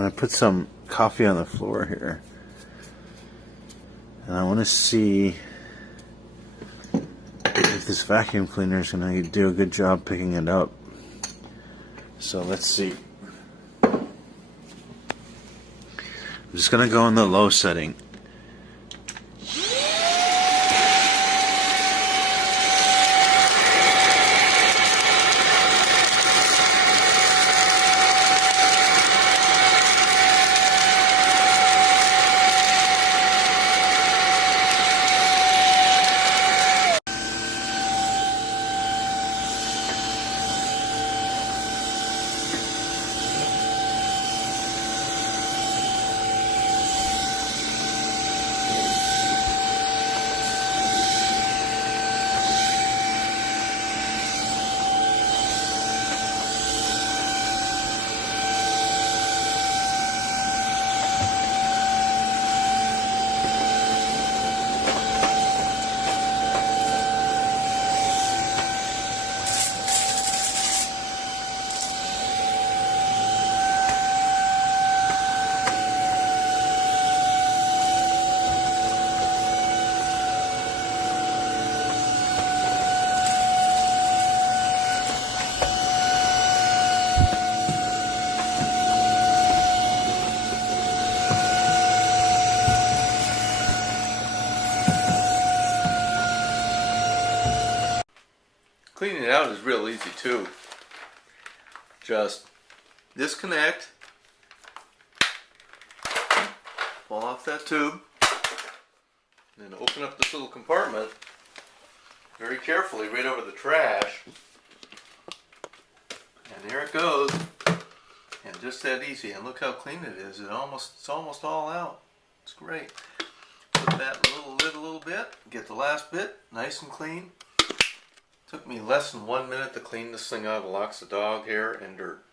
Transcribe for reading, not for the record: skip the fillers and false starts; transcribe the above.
going to put some coffee on the floor here. And I want to see if this vacuum cleaner is going to do a good job picking it up. So let's see. I'm just going to go in the low setting. Cleaning it out is real easy too. Just disconnect, pull off that tube, and then open up this little compartment very carefully right over the trash. And there it goes. And just that easy. And look how clean it is. It's almost all out. It's great. Put that little lid a little bit, get the last bit nice and clean. Took me less than 1 minute to clean this thing out of lots of dog hair and dirt.